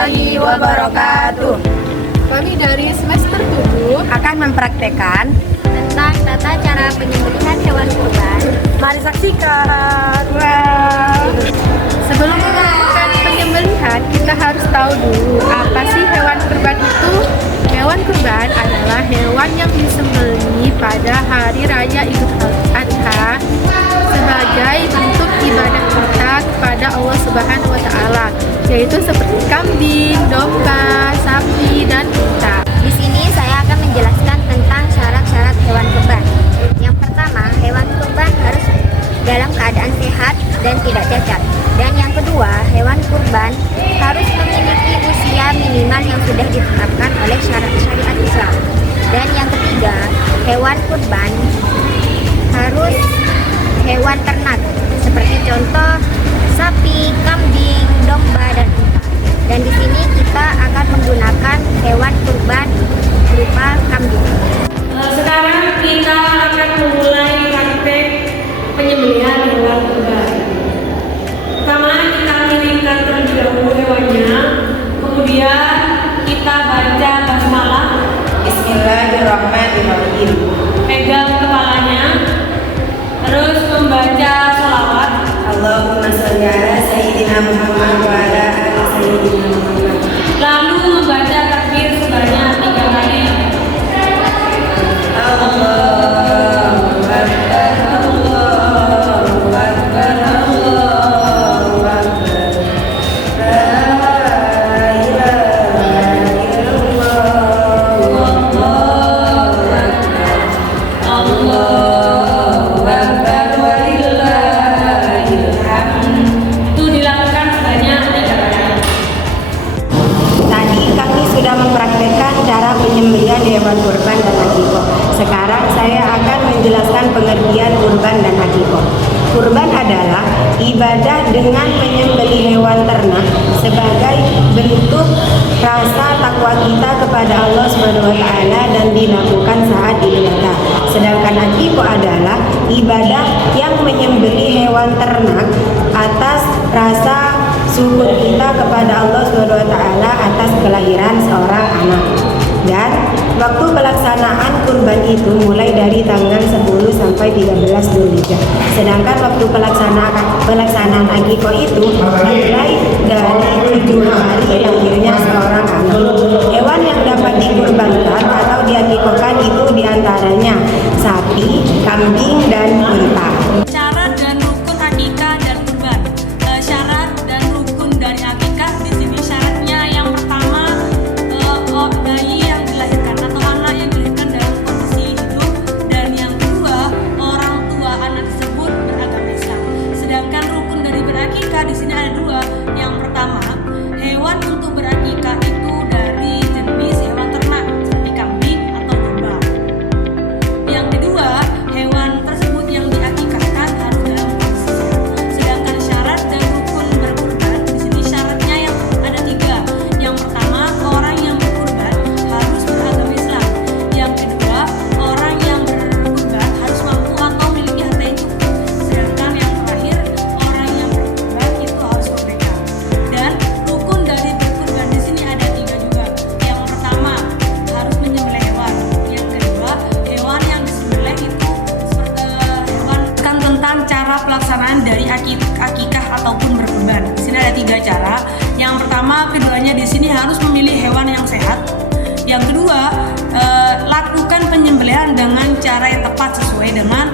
warahmatullahi wabarakatuh. Kami dari semester 7 Akan mempraktekkan tentang tata cara penyembelihan hewan kurban. Mari saksikan. Sebelum melakukan penyembelihan, kita harus tahu dulu apa sih hewan kurban itu. Hewan kurban adalah hewan yang disembelih pada hari raya Idul Adha sebagai bentuk ibadah kita kepada Allah Subhanahu wa taala, yaitu seperti kambing, domba, sapi, dan unta. Di sini saya akan menjelaskan tentang syarat-syarat hewan kurban. Yang pertama, hewan kurban harus dalam keadaan sehat dan tidak cacat. Dan yang kedua, hewan kurban harus memiliki usia minimal yang sudah ditetapkan oleh syariat Islam. Dan yang ketiga, hewan kurban harus hewan ternak seperti contoh sapi, kambing, domba, dan unta. Dan di sini kita akan menggunakan hewan kurban berupa kambing. Sekarang kita akan memulai praktek penyembelihan hewan kurban. Pertama kita kirimkan terlebih dahulu hewannya, kemudian kita baca basmalah. Bismillahirrahmanirrahim. Pegang kepalanya, terus membaca sholawat. Allahumma sholli ala sayyidina Muhammad wa ala ali sayyidina Muhammad. Lalu membaca takbir sebanyak 3 kali. Allahu Akbar, Allahu Akbar, Allahu Akbar. La ilaha illallah, Allahu Akbar, Allahu Akbar, walillahil hamd. Itu dilakukan sebanyak 3 kali. Tadi kami sudah mempraktekkan cara penyembelihan hewan kurban dan akikoh. Sekarang saya akan menjelaskan pengertian kurban dan akikoh. Kurban adalah ibadah dengan menyembelih hewan ternak sebagai bentuk rasa takwa kita kepada Allah Subhanahu wa taala dan dilakukan saat Idul Adha. Sedangkan akikoh adalah ibadah yang menyembelih hewan ternak atas rasa syukur kita kepada Allah Subhanahu wa taala atas kelahiran seorang anak. Dan waktu pelaksanaan kurban itu mulai dari tanggal 10 sampai 13 Dzulhijjah. Sedangkan waktu pelaksanaan akikoh itu mulai dari 7 hari lahirnya seorang anak. Hewan yang dapat dikurbankan atau diakikohkan itu diantaranya sapi, kambing, dan unta. Syarat dan rukun akikah dan kurban. Syarat dan rukun dari akikah di sini syaratnya yang pertama bayi yang dilahirkan atau anak yang dilahirkan dalam kondisi hidup, dan yang kedua orang tua anak tersebut beragama Islam. Sedangkan rukun dari berakikah di sini ada 2. Yang pertama, hewan untuk berakikah itu dari jenis hewan ternak seperti kambing atau domba. Yang kedua, hewan tersebut yang diakikahkan harus dalam kondisi sehat. Sedangkan syarat dan rukun berkurban di sini syaratnya yang ada 3. Yang pertama, orang yang berkurban harus beragama Islam. Yang kedua, orang yang berkurban harus mampu atau memiliki harta yang cukup. Sedangkan yang terakhir, orang yang berkurban itu harus merdeka. Dan rukun dari berkurban di sini ada 3 juga. Yang pertama, harus menyembelih hewan. Yang kedua, hewan yang disembelih itu hewan kan tentang cara pelaksanaan dari akikah ataupun berkurban. Di sini ada 3 cara. Yang pertama, keduanya di sini harus memilih hewan yang sehat. Yang kedua, lakukan penyembelihan dengan cara yang tepat sesuai dengan